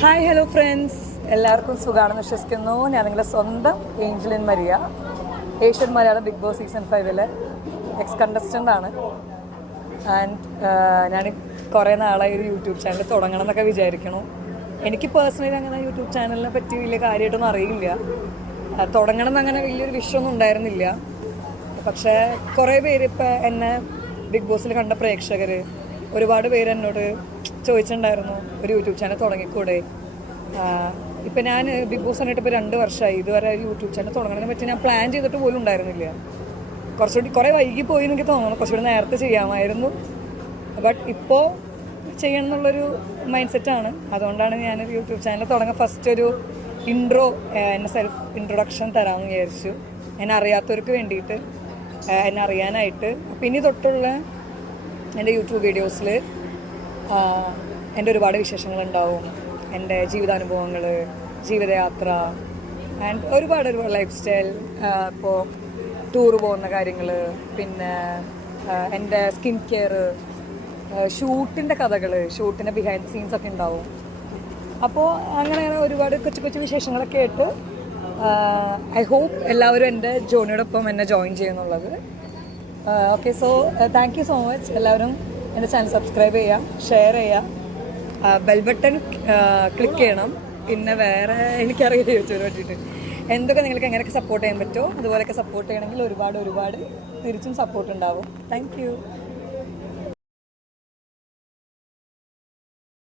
Hi hello friends, എല്ലാവർക്കും സുഖമാണെന്ന് വിശ്വസിക്കുന്നു. ഞാൻ നിങ്ങളുടെ സ്വന്തം Angeline Maria, Asian Malayalam Bigg Boss season 5 ex contestant ആണ്. ആൻഡ് ഞാൻ കുറേ നാളായി ഒരു യൂട്യൂബ് ചാനൽ തുടങ്ങണം എന്നൊക്കെ വിചാരിക്കണു. എനിക്ക് പേഴ്സണലി അങ്ങനെ യൂട്യൂബ് ചാനലിനെ പറ്റി വലിയ കാര്യമായിട്ടൊന്നും അറിയില്ല. തുടങ്ങണം എന്നങ്ങനെ വലിയൊരു വിഷയമൊന്നും ഉണ്ടായിരുന്നില്ല. പക്ഷേ കുറേ പേര് ഇപ്പം എന്നെ ബിഗ് ബോസിൽ കണ്ട പ്രേക്ഷകർ ഒരുപാട് പേര് എന്നോട് ചോദിച്ചിട്ടുണ്ടായിരുന്നു, ഒരു യൂട്യൂബ് ചാനൽ തുടങ്ങിക്കൂടെ. ഇപ്പം ഞാൻ ബിഗ് ബോസ് കണ്ടിട്ട് ഇപ്പോൾ 2 വർഷമായി. ഇതുവരെ യൂട്യൂബ് ചാനൽ തുടങ്ങണതിനെ പറ്റി ഞാൻ പ്ലാൻ ചെയ്തിട്ട് പോലും ഉണ്ടായിരുന്നില്ല. കുറേ വൈകി പോയി എനിക്ക് തോന്നുന്നു. കുറച്ചുകൂടി നേരത്തെ ചെയ്യാമായിരുന്നു. ബട്ട് ഇപ്പോൾ ചെയ്യണം എന്നുള്ളൊരു മൈൻഡ് സെറ്റാണ്. അതുകൊണ്ടാണ് ഞാനൊരു യൂട്യൂബ് ചാനൽ തുടങ്ങാൻ ഫസ്റ്റ് ഒരു എന്നെ സെൽഫ് ഇൻട്രൊഡക്ഷൻ തരാമെന്ന് വിചാരിച്ചു. എന്നെ അറിയാത്തവർക്ക് വേണ്ടിയിട്ട്, എന്നെ അറിയാനായിട്ട്. അപ്പം ഇനി തൊട്ടുള്ള എൻ്റെ യൂട്യൂബ് വീഡിയോസിൽ എൻ്റെ ഒരുപാട് വിശേഷങ്ങളുണ്ടാവും. എൻ്റെ ജീവിതാനുഭവങ്ങൾ, ജീവിതയാത്ര ആൻഡ് ഒരുപാട് ലൈഫ് സ്റ്റൈൽ, ഇപ്പോൾ ടൂറ് പോകുന്ന കാര്യങ്ങൾ, പിന്നെ എൻ്റെ സ്കിൻ കെയർ, ഷൂട്ടിൻ്റെ കഥകൾ, ഷൂട്ടിൻ്റെ ബിഹൈൻഡ് സീൻസൊക്കെ ഉണ്ടാവും. അപ്പോൾ അങ്ങനെ ഒരുപാട് കൊച്ചു കൊച്ചു വിശേഷങ്ങളൊക്കെ ആയിട്ട് ഐ ഹോപ്പ് എല്ലാവരും എൻ്റെ ജോണിയോടൊപ്പം എന്നെ ജോയിൻ ചെയ്യുന്നുള്ളത്. Okay, so thank you so much. എല്ലാവരും എൻ്റെ ചാനൽ സബ്സ്ക്രൈബ് ചെയ്യുക, ഷെയർ ചെയ്യുക, ബെൽ ബട്ടൺ ക്ലിക്ക് ചെയ്യണം. പിന്നെ വേറെ എനിക്കറിയില്ല യൂട്യൂബിനെ പറ്റിയിട്ട് എന്തൊക്കെ നിങ്ങൾക്ക് എങ്ങനെയൊക്കെ സപ്പോർട്ട് ചെയ്യാൻ പറ്റുമോ അതുപോലെയൊക്കെ സപ്പോർട്ട് ചെയ്യണമെങ്കിൽ ഒരുപാട് തിരിച്ചും സപ്പോർട്ട് ഉണ്ടാവും. Thank you.